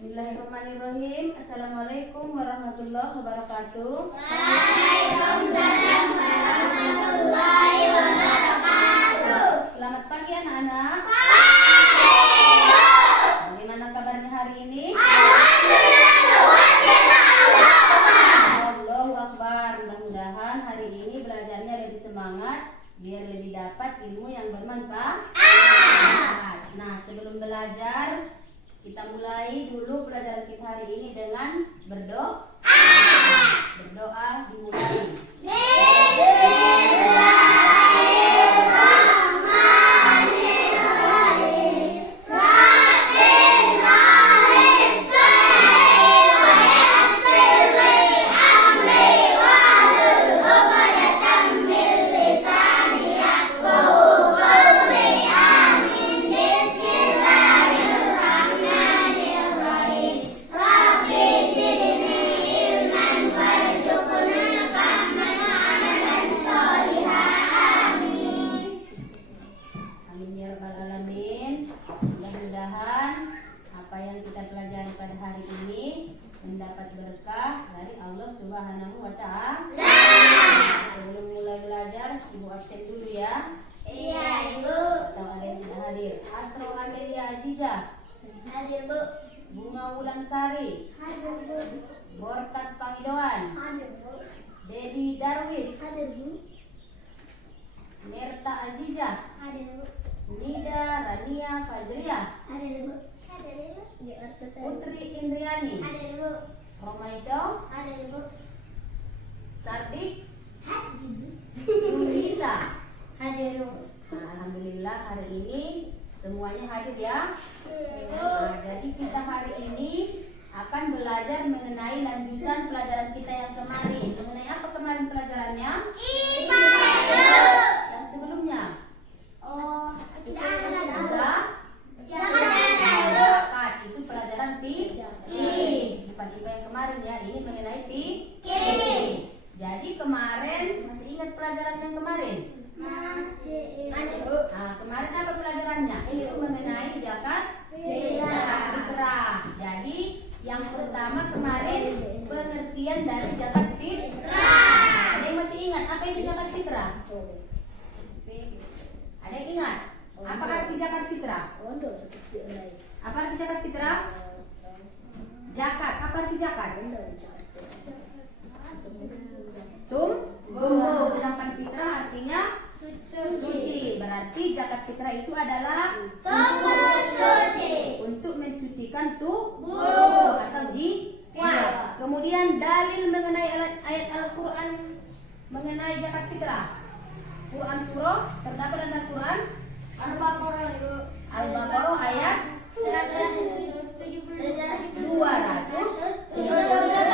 Bismillahirrahmanirrahim. Assalamualaikum warahmatullahi wabarakatuh. Waalaikumsalam warahmatullahi wabarakatuh. Selamat pagi anak-anak. Bagaimana kabarnya hari ini? Allahu Akbar. Mudah-mudahan hari ini belajarnya lebih semangat biar lebih dapat ilmu yang bermanfaat. Nah, sebelum belajar kita mulai dulu pelajaran kita hari ini dengan berdoa. Berdoa dimulai. Mudah-mudahan apa yang kita pelajari pada hari ini mendapat berkah dari Allah Subhanahu wa Ta'ala. Sebelum mulai belajar, Ibu absen dulu ya. Iya, Ibu. Atau ada yang tidak hadir. Asro Amelia Aziza. Hadir, Bu. Bunga Wulansari. Hadir, Bu. Borkat Pangidoan. Hadir, Bu. Dedi Darwis. Hadir, Bu. Merta Aziza. Hadir, Bu. Nida Rania Fajriah. Hadir, Bu. Hadir, Bu. Putri Indriani. Hadir, Bu. Romaito. Hadir, Bu. Sardik. Hadir, Bu. Nurita. Hadir, Bu. Nah, alhamdulillah hari ini semuanya hadir ya. Bu. Nah, jadi kita hari ini akan belajar mengenai lanjutan pelajaran kita yang kemarin. Mengenai apa kemarin pelajarannya? IPA. Yang sebelumnya? Oh, kita ada Zakat. Itu pelajaran fikih. Bukan IPA yang kemarin ya. Ini mengenai fikih. Jadi kemarin masih ingat pelajaran yang kemarin? Masih, Bu. Nah, kemarin apa pelajarannya? Itu mengenai zakat fitrah. Jadi yang pertama kemarin pengertian dari zakat fitrah. Ada yang masih ingat apa itu zakat fitrah? Ada yang ingat? Apa arti zakat fitrah? Apa arti zakat fitrah? Zakat. Apa arti zakat? Tunggu. Sedangkan fitrah artinya suci. Berarti zakat fitrah itu adalah untuk mensucikan tubuh atau jiwa. Kemudian dalil mengenai ayat Al-Quran mengenai zakat fitrah. Quran surah terdapat dalam Al-Quran Al-Baqarah ayat 200.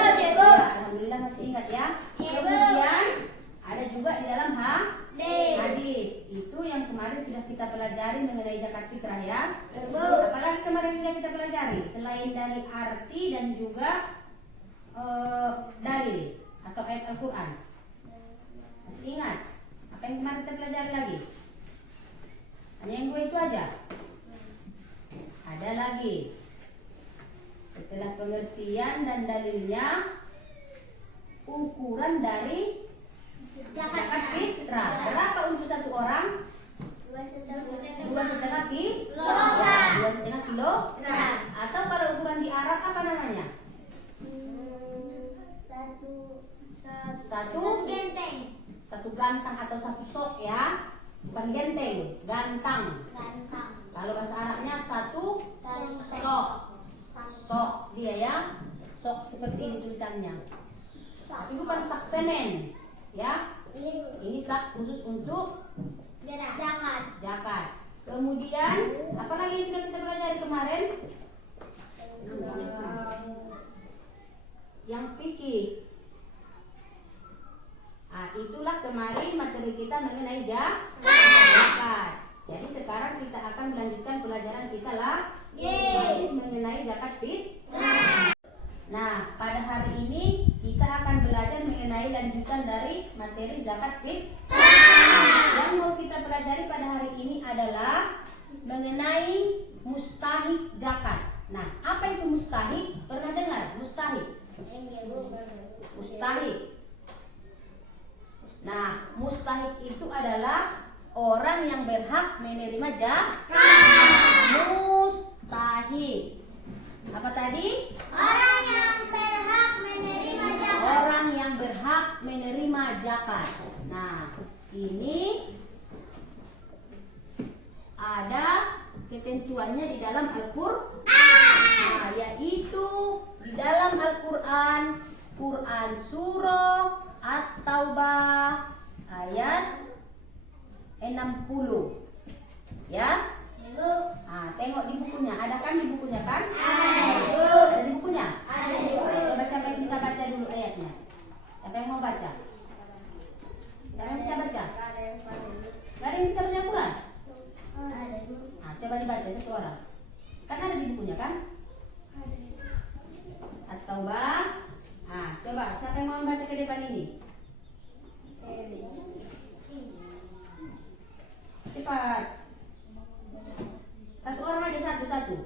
Alhamdulillah masih ingat ya. Kemudian ada juga di dalam hadis. Itu yang kemarin sudah kita pelajari mengenai zakat fitrah ya. Apalagi kemarin sudah kita pelajari selain dari arti dan juga dalil atau ayat Al-Quran. Masih ingat? Apa yang kemarin kita pelajari lagi? Hanya yang dua itu aja? Ada lagi. Setelah pengertian dan dalilnya, ukuran dari zakat fitrah. Berapa untuk satu orang? 2,5 kilogram. Atau kalau ukuran di Arab apa namanya? Satu gantang atau satu sok ya. Bukan genteng, gantang. Kalau bahasa Arabnya satu sok. Sok dia ya. Sok seperti ini tulisannya. Tapi bukan sak semen ya. Ini sak khusus untuk zakat. Kemudian apa lagi yang sudah kita pelajari kemarin? Yang fikih. Nah, itulah kemarin materi kita mengenai zakat. Jadi sekarang kita akan melanjutkan pelajaran kita masih mengenai zakat fitrah. Nah, pada hari ini kita akan belajar mengenai lanjutan dari materi zakat fitrah. Yang mau kita pelajari pada hari ini adalah mengenai mustahik zakat. Nah, apa itu mustahik, pernah dengar? Mustahik. Mustahik. Nah, mustahik itu adalah orang yang berhak menerima zakat. Mustahik. Apa tadi? Orang yang berhak menerima zakat. Orang yang berhak menerima zakat. Nah, ini ada ketentuannya di dalam Al-Qur'an. Nah, yaitu di dalam Al-Qur'an, Quran surah At-Taubah ayat 60. Ya? Nah, tengok di bukunya. Ada kan di bukunya kan? Ada di bukunya? Ada di buku. Coba siapa yang bisa baca dulu ayatnya? Siapa yang mau baca? Siapa yang bisa baca? Gak ada yang bisa baca Quran? Nah, coba dibaca seseorang. Kan ada di bukunya kan? At-Taubah. Nah, coba siapa yang mau baca ke depan ini? Cepat. Satu orang aja, satu-satu.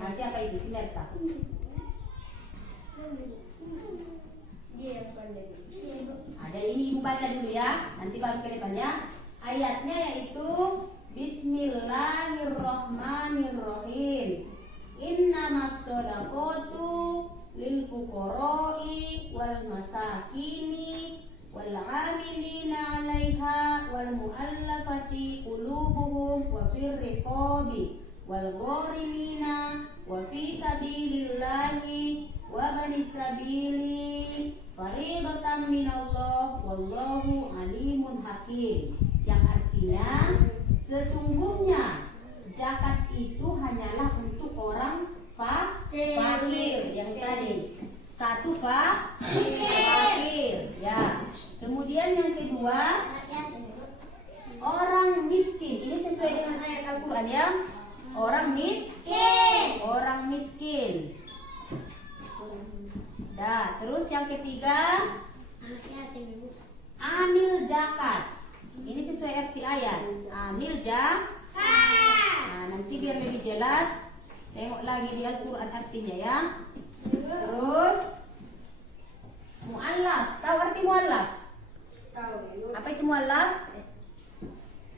Nah, siapa itu? Si Merta. Ada ini ibu baca dulu ya. Nanti baru ke depannya. Ayatnya yaitu Bismillahirrahmanirrahim. Innamas shadaqatu lil fuqara'i wal masakini wal 'amilina 'alaiha wal mu'allafati qulubuhum wa fir riqabi wal gharimina wa fi sabilillahi wa banis sabili fariidatan minallah wallahu alimun hakim. Yang artinya sesungguhnya zakat itu hanyalah untuk orang fakir. Yang tadi satu fakir ya. Kemudian yang kedua orang miskin. Ini sesuai dengan ayat Al-Quran ya. Orang miskin. Dah, terus yang ketiga amil zakat. Ini sesuai arti ayat. Amil zakat. Nah, nanti biar lebih jelas, tengok lagi di Al-Quran artinya ya. Terus mu'allaf. Tahu arti mu'allaf? Apa itu mu'allaf?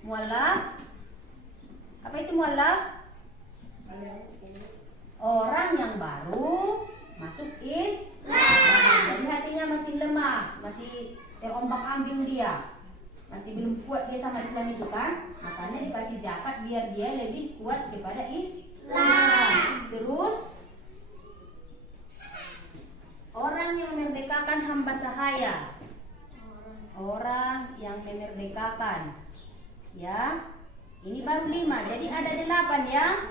Mu'allaf? Apa itu mu'allaf? Orang yang baru masuk Islam. Jadi hatinya masih lemah, masih terombang-ambing dia. Masih belum kuat dia sama Islam itu kan? Makanya dikasih zakat biar dia lebih kuat kepada Islam. Terus orang yang memerdekakan hamba sahaya. Orang yang memerdekakan. Ya. Ini baru 5. Jadi ada 8 ya.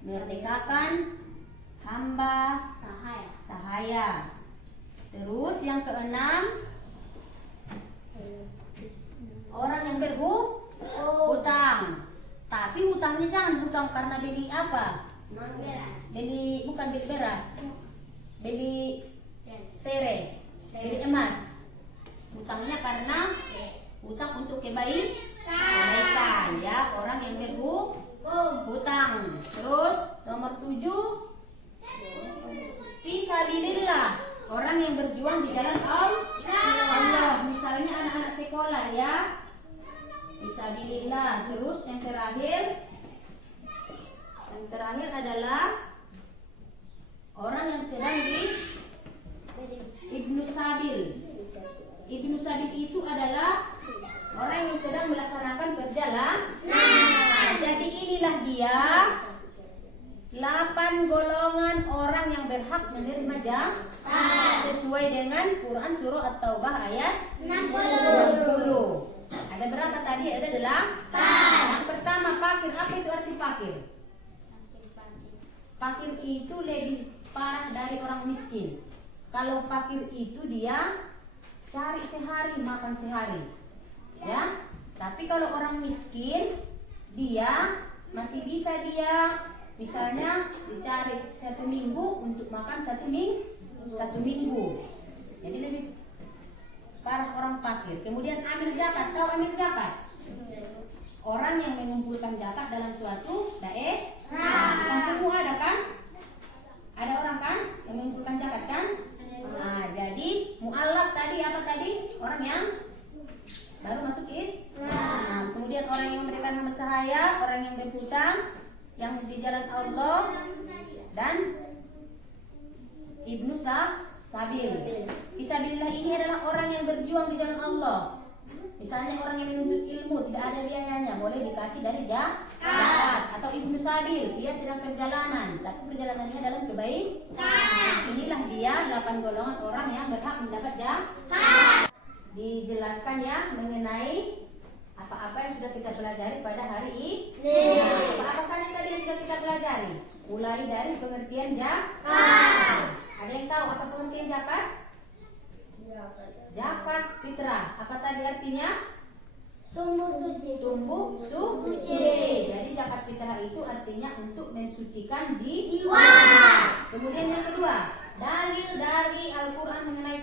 Memerdekakan hamba sahaya. Terus yang keenam, orang yang berhutang. Tapi hutangnya jangan hutang karena beli apa? Bukan beli beras. Beli sere, beli emas. Hutangnya karena hutang untuk kebaikan ya, orang yang berhutang. Terus nomor 7, fisabilillah, orang yang berjuang di jalan Allah. Misalnya anak-anak sekolah ya, fisabilillah. Terus yang terakhir adalah orang yang sedang di Ibnu Sabil. Ibnu Sabil itu adalah orang yang sedang melaksanakan perjalanan. Nah, jadi inilah dia 8 golongan orang yang berhak menerima zakat sesuai dengan Quran surah At-Taubah ayat 60. Ada berapa tadi? Ada 8. Yang pertama fakir. Apa itu arti fakir? Fakir itu lebih parah dari orang miskin. Kalau fakir itu dia cari sehari, makan sehari. Ya. Tapi kalau orang miskin, dia masih bisa dia misalnya dicari 1 minggu untuk makan 1 minggu. Jadi lebih parah orang fakir. Kemudian amil zakat. Tahu amil zakat? Orang yang mengumpulkan zakat dalam suatu daerah. Yang yang di jalan Allah dan Ibnu Sabil. Fisabilillah ini adalah orang yang berjuang di jalan Allah. Misalnya orang yang menuntut ilmu tidak ada biayanya, boleh dikasih dari zakat. Atau Ibnu Sabil, dia sedang perjalanan, tapi perjalanannya dalam kebaikan. Inilah dia 8 golongan orang yang berhak mendapat zakat. Dijelaskan ya mengenai apa-apa yang sudah kita pelajari pada hari ini. Apa-apa saja tadi yang sudah kita pelajari? Mulai dari pengertian zakat. Ada yang tahu apa pengertian zakat? Zakat fitrah. Apa tadi artinya? Tumbuh suci. Tumbuh suci. Jadi zakat fitrah itu artinya untuk mensucikan jiwa. Kemudian yang kedua, dalil dari Al-Quran mengenai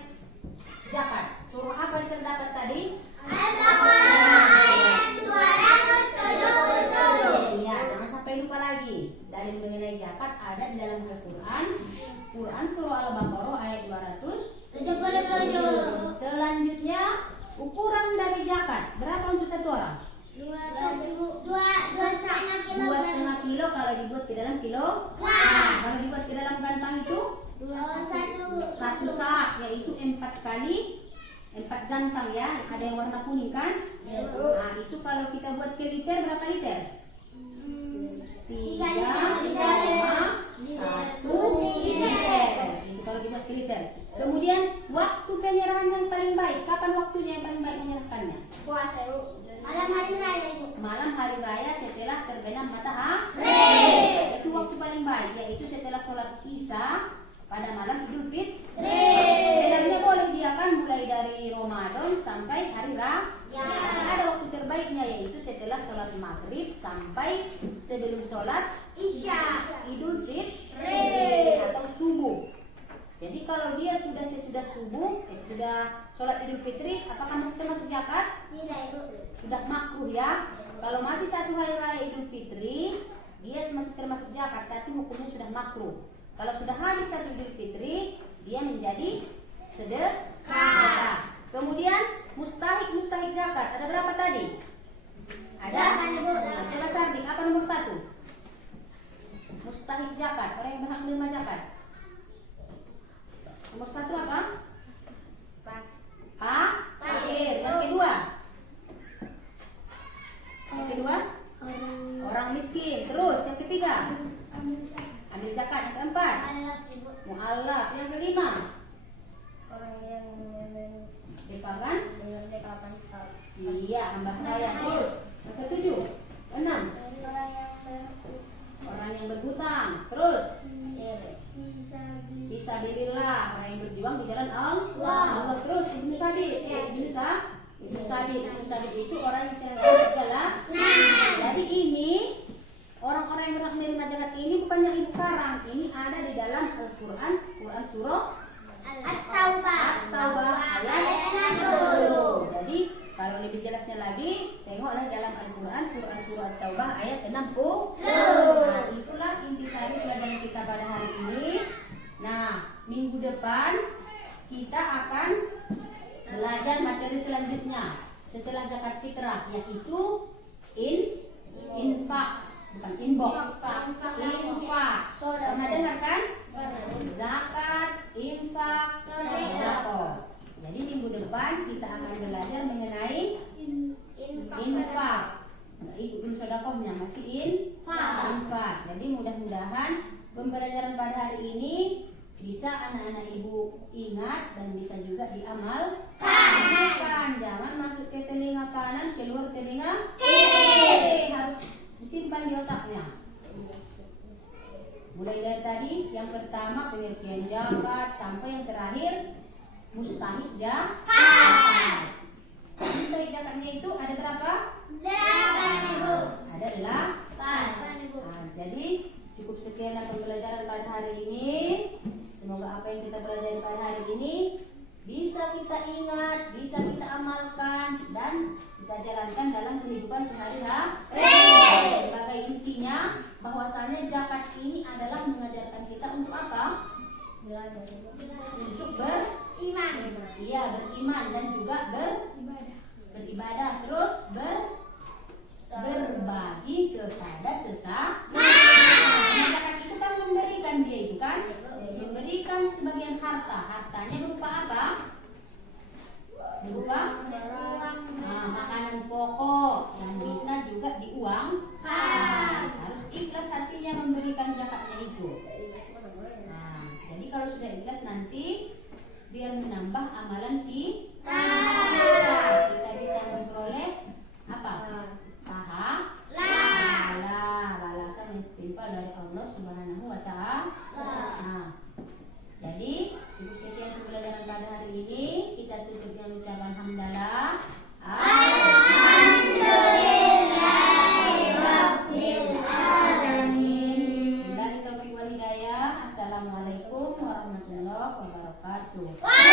zakat. Surah apa yang terdapat tadi? Al-Baqarah ayat 277. Iya, jangan sampai lupa lagi. Dalil mengenai zakat ada di dalam Al-Quran. Quran surah Al-Baqarah ayat 277. Selanjutnya, ukuran dari zakat berapa untuk satu orang? 2,5 kilo kalau dibuat ke dalam kilo. Kalau dibuat ke dalam gantang itu 1 sak, yaitu 4 kali 4 gantang ya. Ada yang warna kuning kan? Nah itu kalau kita buat ke liter berapa liter? 3,1 liter. Itu kalau dibuat ke liter. Kemudian waktu penyerahan yang paling baik. Kapan waktunya yang paling baik menyerahkannya? Puasa Ibu. Malam hari raya Ibu. Malam hari raya setelah terbenam matahari. Itu waktu paling baik, yaitu setelah sholat Isya pada malam Idul Fitri. Benamnya boleh dia kan mulai dari Ramadan sampai hari raya. Ada waktu terbaiknya yaitu setelah sholat maghrib sampai sebelum sholat Isya. Idul Fitri atau subuh. Jadi kalau dia sesudah subuh, sudah sholat Idul Fitri, apakah termasuk zakat? Tidak Ibu. Sudah makruh ya. Kalau masih satu hari raya Idul Fitri, dia masih termasuk zakat, tapi hukumnya sudah makruh. Kalau sudah habis satu Idul Fitri, dia menjadi sedekah. Kemudian mustahik zakat. Ada berapa tadi? Ada? Coba Sardi, apa nomor 1? Mustahik zakat, orang yang berhak menerima zakat. Nomor 1 apa? Fakir. Yang kedua? Orang miskin. Terus yang ketiga? Ambil zakat. Yang keempat? Mu'allaf. Yang kelima? Orang yang merdekakan. Iya, hamba saya. Terus yang ketujuh? 6. Orang yang berhutang. Terus fisabilillah, orang yang berjuang di jalan Allah. Terus Ibnu Sabil. Ibnu Sabil itu orang yang sedang berjalan. Jadi ini orang-orang yang berhak menerima zakat ini bukan yang ibu karang. Ini ada di dalam Al-Quran, Quran surah At-Taubah ayat 60. Jadi kalau lebih jelasnya lagi, tengoklah dalam Al-Quran, Quran surah At-Taubah ayat 60. Nah, itulah intisari pelajaran kita pada hari ini. Nah, minggu depan kita akan belajar materi selanjutnya setelah zakat fitrah, yaitu infak, bukan inbox. Infak. Pernah dengar kan? Zakat, infak, sedekah. Jadi minggu depan kita akan belajar mengenai infak. Belum sedekahnya, masih infak. Jadi mudah-mudahan pembelajaran pada hari ini bisa anak-anak ibu ingat dan bisa juga diamalkan. Jangan masuk ke telinga kanan, keluar telinga kiri. Harus disimpan di otaknya. Mulai dari tadi, yang pertama pengertian zakat sampai yang terakhir mustahik zakat. Mustahik zakatnya itu ada berapa? 8 Ibu. Ada 8 Ibu. Nah, jadi cukup sekian pembelajaran pada hari ini. Semoga apa yang kita pelajari pada hari ini bisa kita ingat, bisa kita amalkan dan kita jalankan dalam kehidupan sehari-hari. Sebagai intinya bahwasanya zakat ini adalah mengajarkan kita untuk apa? Untuk beriman. Iya, beriman dan juga beribadah. Terus berbagi kepada sesama. artinya memberikan zakatnya itu. Nah, jadi kalau sudah ikhlas nanti biar menambah amalan kita bisa memperoleh apa? Pahala, balasan yang setimpal dari Allah Subhanahu wa Ta'ala. Nah, jadi cukup sekian pembelajaran pada hari ini. Kita tutup dengan ucapan hamdalah. Assalamualaikum warahmatullahi wabarakatuh.